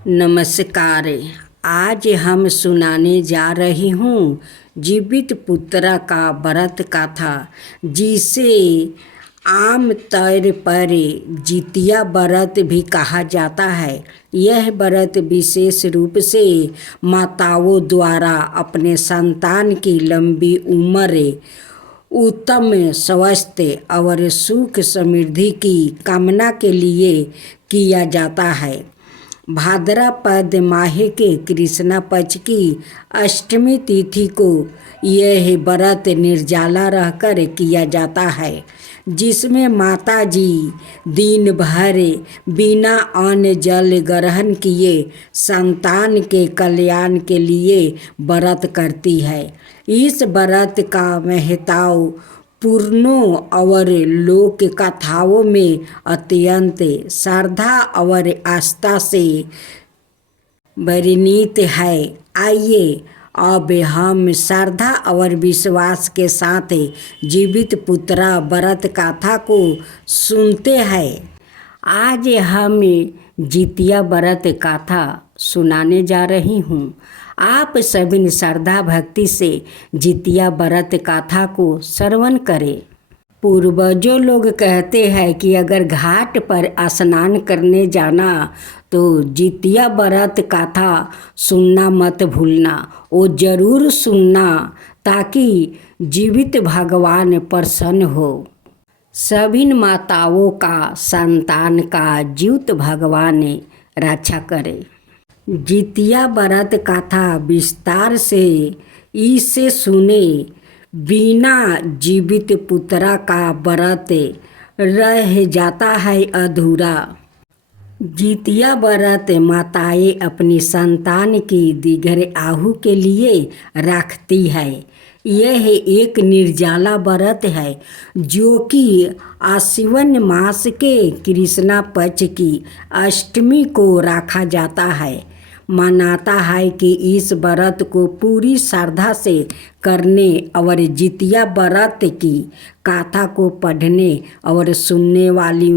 नमस्कार। आज हम सुनाने जा रही हूँ जीवित पुत्र का व्रत कथा, जिसे आम तौर पर जितिया व्रत भी कहा जाता है। यह व्रत विशेष रूप से माताओं द्वारा अपने संतान की लंबी उम्र, उत्तम स्वास्थ्य और सुख समृद्धि की कामना के लिए किया जाता है। भाद्रपद माह के कृष्ण पक्ष की अष्टमी तिथि को यह व्रत निर्जला रहकर किया जाता है, जिसमें माता जी दिन भर बिना अन्न जल ग्रहण किए संतान के कल्याण के लिए व्रत करती है। इस व्रत का महत्व पुराणों और लोक कथाओं में अत्यंत श्रद्धा और आस्था से वर्णित है। आइए अब हम श्रद्धा और विश्वास के साथ जीवित पुत्र व्रत कथा को सुनते हैं। आज हम जितिया व्रत कथा सुनाने जा रही हूँ। आप सभी श्रद्धा भक्ति से जितिया व्रत कथा को श्रवण करें। पूर्वजों लोग कहते हैं कि अगर घाट पर स्नान करने जाना तो जितिया व्रत कथा सुनना मत भूलना। वो जरूर सुनना ताकि जीवित भगवान प्रसन्न हो। सभी माताओं का संतान का जीवित भगवान रक्षा करे। जितिया व्रत कथा विस्तार से इसे सुने बिना जीवित पुत्र का व्रत रह जाता है अधूरा। जितिया व्रत माताएं अपनी संतान की दीर्घ आयु के लिए रखती है। यह एक निर्जला व्रत है जो कि आश्विन मास के कृष्ण पक्ष की अष्टमी को रखा जाता है। मानता है कि इस व्रत को पूरी श्रद्धा से करने और जितिया व्रत की कथा को पढ़ने और सुनने वाली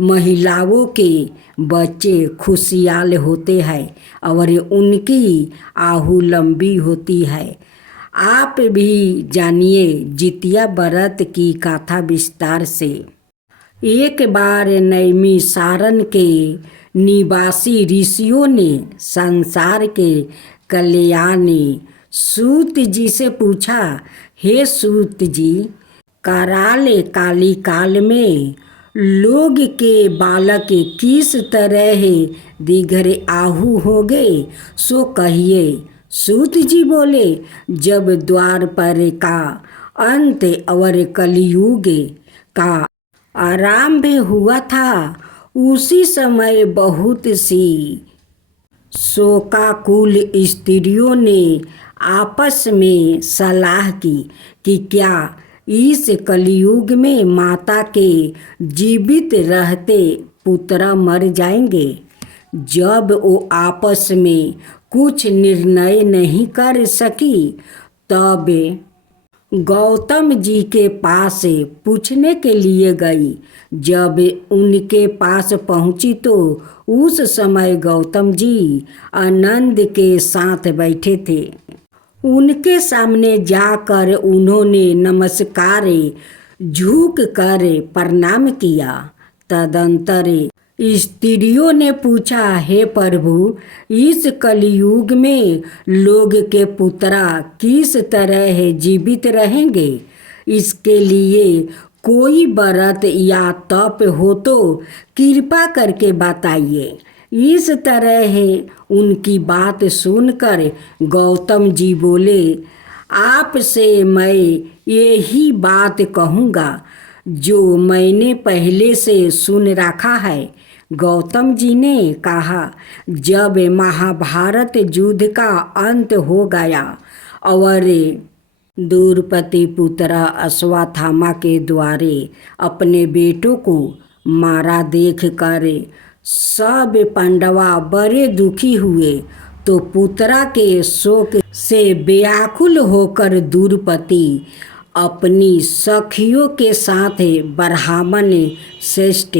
महिलाओं के बच्चे खुशहाल होते हैं और उनकी आयु लंबी होती है। आप भी जानिए जितिया व्रत की कथा विस्तार से। एक बार नैमिषारण्य के निवासी ऋषियों ने संसार के कल्याणी सूत जी से पूछा, हे सूत जी, कराल काली काल में लोग के बालक किस तरह दीर्घ आयु हो गए, सो कहिए। सूत जी बोले, जब द्वार पर का अंत और कलयुग का आरंभ हुआ था, उसी समय बहुत सी शोकाकुल स्त्रियों ने आपस में सलाह की कि क्या इस कलयुग में माता के जीवित रहते पुत्र मर जाएंगे। जब वो आपस में कुछ निर्णय नहीं कर सकी तब गौतम जी के पास पूछने के लिए गई। जब उनके पास पहुंची तो उस समय गौतम जी आनंद के साथ बैठे थे। उनके सामने जाकर उन्होंने नमस्कार झुक कर प्रणाम किया। तदंतर स्त्रियों ने पूछा, हे प्रभु, इस कलयुग में लोग के पुत्र किस तरह जीवित रहेंगे। इसके लिए कोई व्रत या तप हो तो कृपा करके बताइए। इस तरह उनकी बात सुनकर गौतम जी बोले, आपसे मैं यही बात कहूँगा जो मैंने पहले से सुन रखा है। गौतम जी ने कहा, जब महाभारत युद्ध का अंत हो गया और द्रौपदी पुत्र अश्वत्थामा के द्वारा अपने बेटों को मारा देखकर सब पांडवा बड़े दुखी हुए, तो पुत्रा के शोक से व्याकुल होकर द्रौपदी अपनी सखियों के साथ ब्राह्मण श्रेष्ठ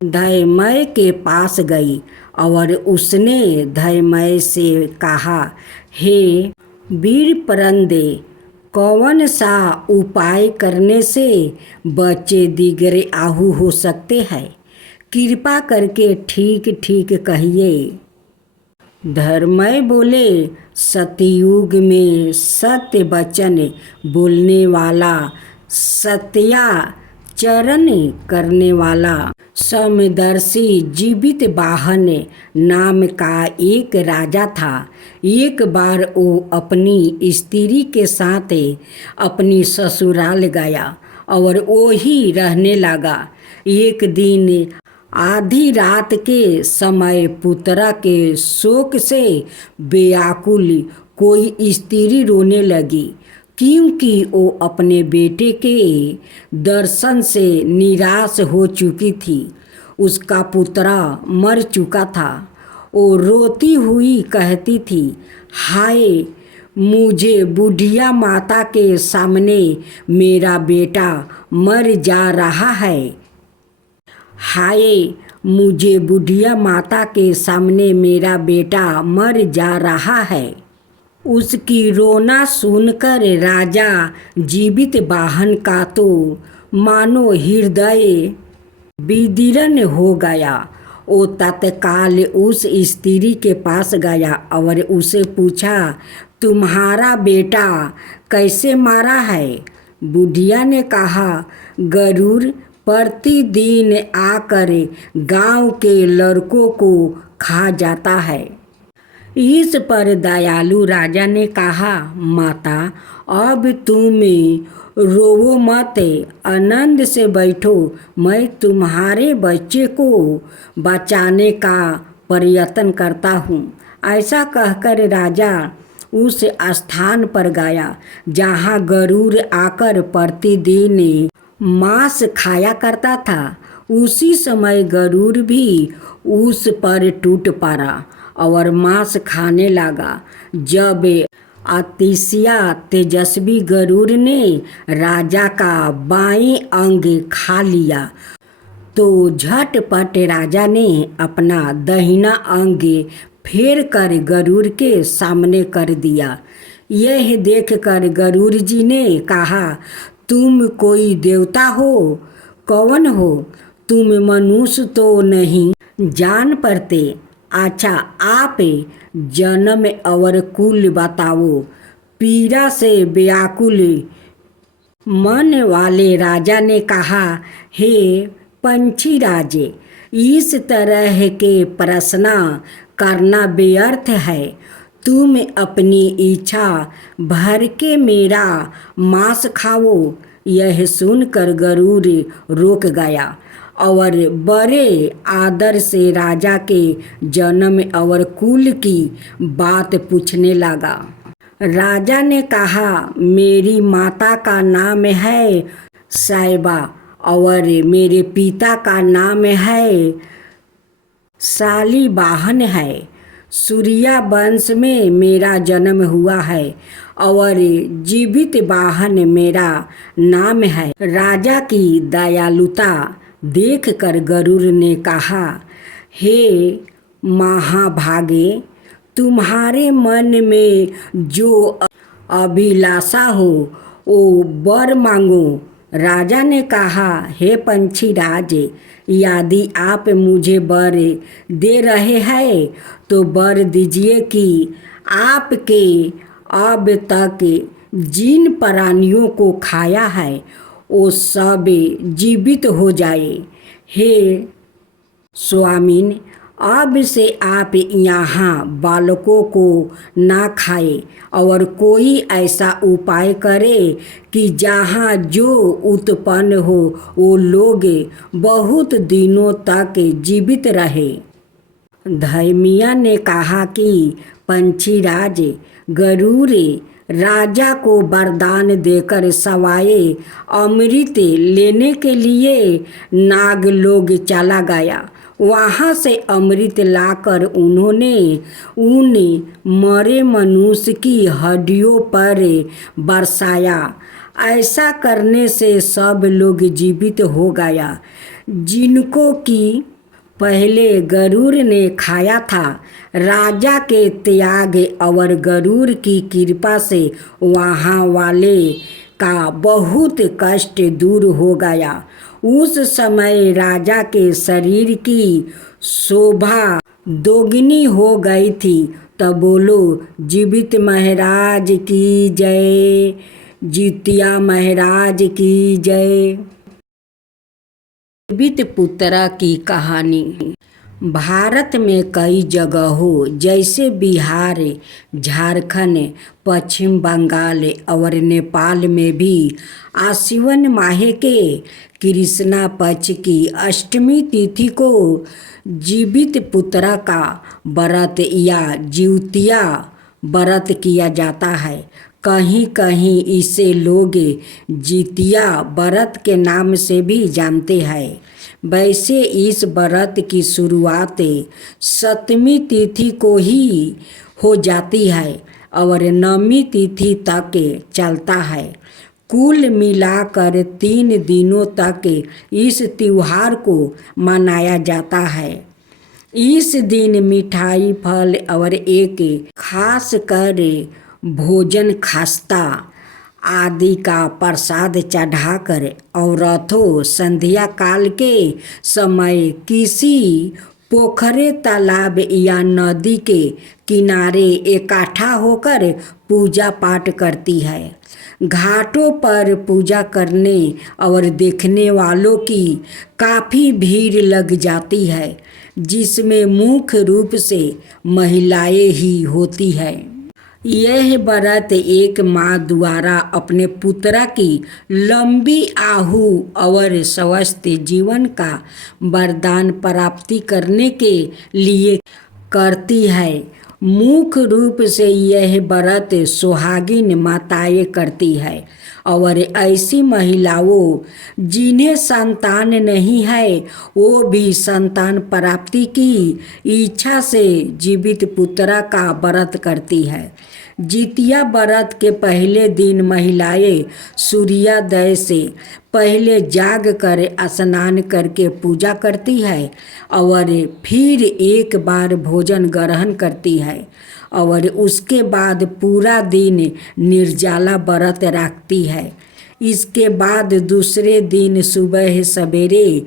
धैर्य के पास गई और उसने धैर्य से कहा, हे वीर परंदे, कौन सा उपाय करने से बच्चे दिगरे आहू हो सकते हैं? कृपा करके ठीक ठीक कहिए। धर्मय बोले, सतयुग में सत्य वचन बोलने वाला, सत्याचरण करने वाला, समदर्शी जीवित वाहन नाम का एक राजा था। एक बार वो अपनी स्त्री के साथ अपनी ससुराल गया और वो ही रहने लगा। एक दिन आधी रात के समय पुत्रा के शोक से व्याकुल कोई स्त्री रोने लगी, क्योंकि वो अपने बेटे के दर्शन से निराश हो चुकी थी। उसका पुत्रा मर चुका था। वो रोती हुई कहती थी, हाय, मुझे बुढ़िया माता के सामने मेरा बेटा मर जा रहा है। हाय, मुझे बुढ़िया माता के सामने मेरा बेटा मर जा रहा है। उसकी रोना सुनकर राजा जीवित वाहन का तो मानो हृदय विदीर्ण हो गया। वो तत्काल उस स्त्री के पास गया और उसे पूछा, तुम्हारा बेटा कैसे मारा है? बुढ़िया ने कहा, गरुड़ प्रतिदिन आकर गांव के लड़कों को खा जाता है। इस पर दयालु राजा ने कहा, माता, अब तुम रोवो मत, आनंद से बैठो, मैं तुम्हारे बच्चे को बचाने का प्रयत्न करता हूँ। ऐसा कहकर राजा उस स्थान पर गया जहाँ गरुड़ आकर प्रतिदिन मांस खाया करता था। उसी समय गरुड़ भी उस पर टूट पड़ा और मांस खाने लगा। जब अतिशय तेजस्वी गरुड़ ने राजा का बाएं अंग खा लिया तो झटपट राजा ने अपना दाहिना अंग फेर कर गरुड़ के सामने कर दिया। यह देखकर गरुड़ जी ने कहा, तुम कोई देवता हो? कौन हो तुम? मनुष्य तो नहीं जान पड़ते। अच्छा, आप जन्म और कुल बताओ। पीड़ा से व्याकुल मन वाले राजा ने कहा, हे पंछी राजे, इस तरह के प्रश्न करना व्यर्थ है। तुम अपनी इच्छा भर के मेरा मांस खाओ। यह सुनकर गरुड़ रुक गया और बड़े आदर से राजा के जन्म और कुल की बात पूछने लगा। राजा ने कहा, मेरी माता का नाम है साहिबा और मेरे पिता का नाम है शालिवाहन है। सूर्या वंश में मेरा जन्म हुआ है और जीवित वाहन मेरा नाम है। राजा की दयालुता देखकर गरुड़ ने कहा, हे महाभागे, तुम्हारे मन में जो अभिलाषा हो वो वर मांगो। राजा ने कहा, हे पंछी राज, यदि आप मुझे वर दे रहे हैं तो वर दीजिए कि आपके अब तक जिन प्राणियों को खाया है वो सब जीवित हो जाए। हे स्वामिन, अब से आप यहाँ बालकों को ना खाए और कोई ऐसा उपाय करे कि जहाँ जो उत्पन्न हो वो लोग बहुत दिनों तक जीवित रहे। धैमिया ने कहा कि पंछी राज, गरुड़ राजा को वरदान देकर सवाए अमृत लेने के लिए नागलोक चला गया। वहाँ से अमृत लाकर उन्होंने उन मरे मनुष्य की हड्डियों पर बरसाया। ऐसा करने से सब लोग जीवित हो गया जिनको कि पहले गरुड़ ने खाया था। राजा के त्याग और गरुड़ की कृपा से वहाँ वाले का बहुत कष्ट दूर हो गया। उस समय राजा के शरीर की शोभा दोगुनी हो गई थी। तब बोलो, जीवित महाराज की जय, जितिया महाराज की जय। जीवित पुत्रा की कहानी। भारत में कई जगहों जैसे बिहार, झारखंड, पश्चिम बंगाल और नेपाल में भी आश्विन माह के कृष्णा पक्ष की अष्टमी तिथि को जीवित पुत्रा का व्रत या जिउतिया व्रत किया जाता है। कहीं कहीं इसे लोग जितिया व्रत के नाम से भी जानते हैं। वैसे इस व्रत की शुरुआत सप्तमी तिथि को ही हो जाती है और नवमी तिथि तक चलता है। कुल मिलाकर 3 दिनों तक इस त्योहार को मनाया जाता है। इस दिन मिठाई, फल और एक खास कर भोजन खस्ता आदि का प्रसाद चढ़ाकर औरतों संध्या काल के समय किसी पोखरे, तालाब या नदी के किनारे इकट्ठा होकर पूजा पाठ करती है। घाटों पर पूजा करने और देखने वालों की काफ़ी भीड़ लग जाती है, जिसमें मुख्य रूप से महिलाएं ही होती है। यह व्रत एक माँ द्वारा अपने पुत्रा की लंबी आयु और स्वस्थ जीवन का वरदान प्राप्ति करने के लिए करती है। मुख्य रूप से यह व्रत सुहागिन माताएं करती है और ऐसी महिलाओं जिन्हें संतान नहीं है वो भी संतान प्राप्ति की इच्छा से जीवित पुत्रा का व्रत करती है। जितिया व्रत के पहले दिन महिलाएं सूर्योदय से पहले जाग कर स्नान करके पूजा करती है और फिर एक बार भोजन ग्रहण करती है और उसके बाद पूरा दिन निर्जला व्रत रखती है। इसके बाद दूसरे दिन सुबह सवेरे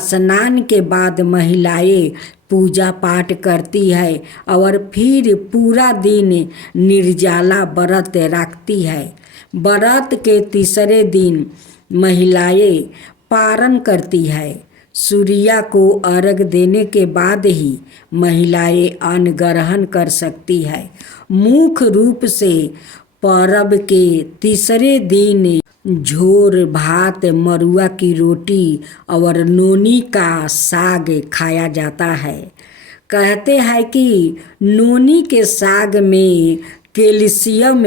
स्नान के बाद महिलाएं पूजा पाठ करती है और फिर पूरा दिन निर्जला व्रत रखती है। व्रत के तीसरे दिन महिलाएं पारण करती है। सूर्य को अर्घ्य देने के बाद ही महिलाएं अन्न ग्रहण कर सकती है। मुख्य रूप से पर्व के तीसरे दिन झोर भात, मरुआ की रोटी और नोनी का साग खाया जाता है। कहते हैं कि नोनी के साग में कैल्शियम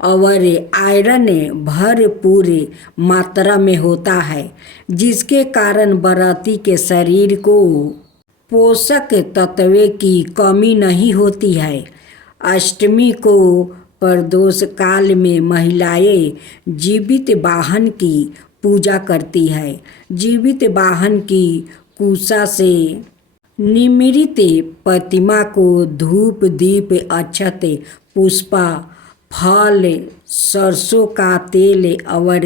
और आयरन भरपूर मात्रा में होता है, जिसके कारण व्रती के शरीर को पोषक तत्वों की कमी नहीं होती है। अष्टमी को प्रदोष काल में महिलाएं जीवित वाहन की पूजा करती है। जीवित वाहन की कुशा से निर्मित प्रतिमा को धूप, दीप, अक्षत, पुष्पा, फल, सरसों का तेल और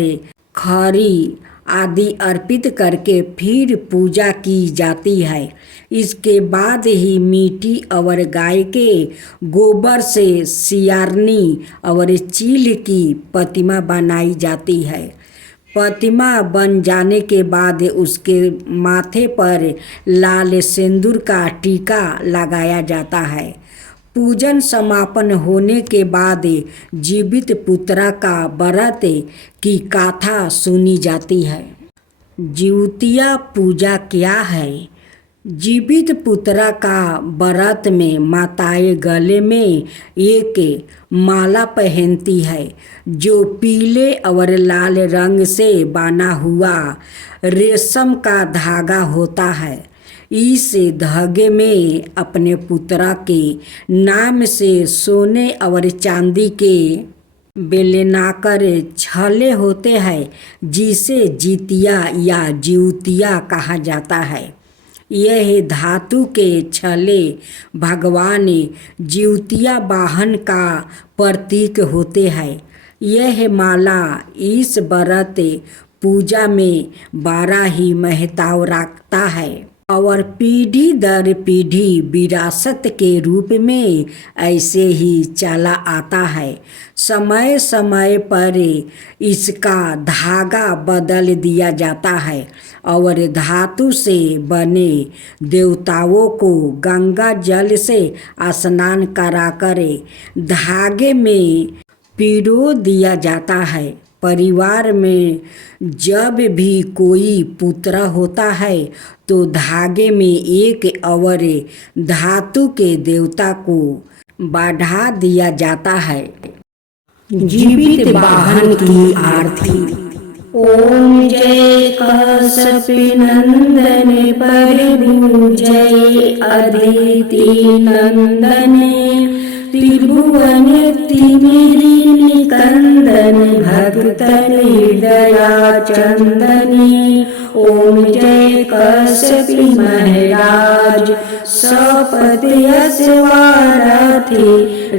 खरी आदि अर्पित करके फिर पूजा की जाती है। इसके बाद ही मिट्टी और गाय के गोबर से सियारनी और चील की प्रतिमा बनाई जाती है। प्रतिमा बन जाने के बाद उसके माथे पर लाल सिंदूर का टीका लगाया जाता है। पूजन समापन होने के बाद जीवित पुत्रा का व्रत की गाथा सुनी जाती है। जिउतिया पूजा क्या है? जीवित पुत्रा का व्रत में माताएं गले में एक माला पहनती है जो पीले और लाल रंग से बना हुआ रेशम का धागा होता है। इस धागे में अपने पुत्रा के नाम से सोने और चांदी के बेलनाकर छले होते हैं, जिसे जितिया या जिउतिया कहा जाता है। यह धातु के छले भगवान ज्योतिया वाहन का प्रतीक होते हैं। यह माला इस व्रत पूजा में 12 ही महत्व रखता है और पीढ़ी दर पीढ़ी विरासत के रूप में ऐसे ही चला आता है। समय समय पर इसका धागा बदल दिया जाता है और धातु से बने देवताओं को गंगा जल से स्नान कराकर धागे में पिरो दिया जाता है। परिवार में जब भी कोई पुत्र होता है तो धागे में एक और धातु के देवता को बढ़ा दिया जाता है। जीवित वाहन की आरती। ओम जय कश्यप नंदन प्रभु जय अदिति नंदन त्रिभुवन तिमिरी निकंदन भक्तन हृदया चंदनी। ओम जय कश्यप महाराज सपति अस्वारथी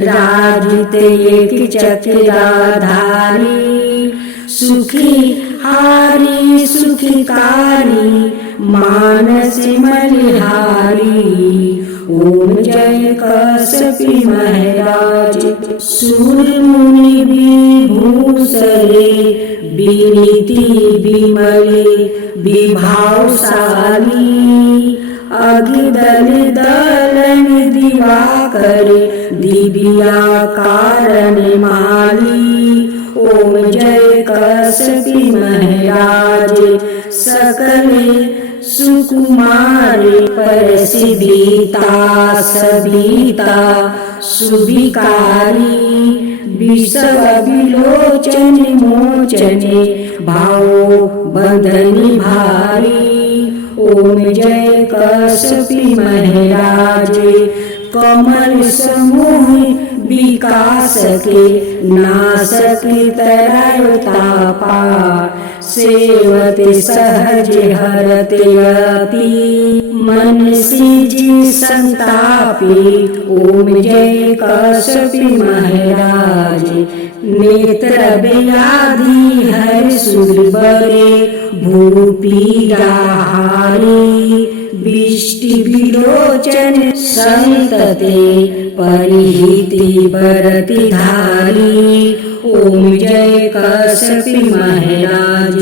राजित एक चक्राधारी सुखी हारी सुखिकारी मानस मलिहारी। ओम जय कश्यप महाराज सूर मुनि विभूषरे विनीति विमले विभावशाली अगिदल दलन दिवाकर दिव्या कारण माली। ओम जय कश्यप महाराज सकल सुकुमार परसिविता सविता सुविकारी विषव विलोचन मोचने भावो बंधनी भारी। ओम जय कश्यप महाराज कमल समूह विकास के नाशक तरता सेवत सहज हरत अति मन सिजी संतापी। ओम जय कश्यप महाराज नेत्र व्याधि हर सुरबरे भूपीड़ा हारी विष्टि विलोचन संतते परिहिति बरति धारी। ओम जय कश्यप महाराज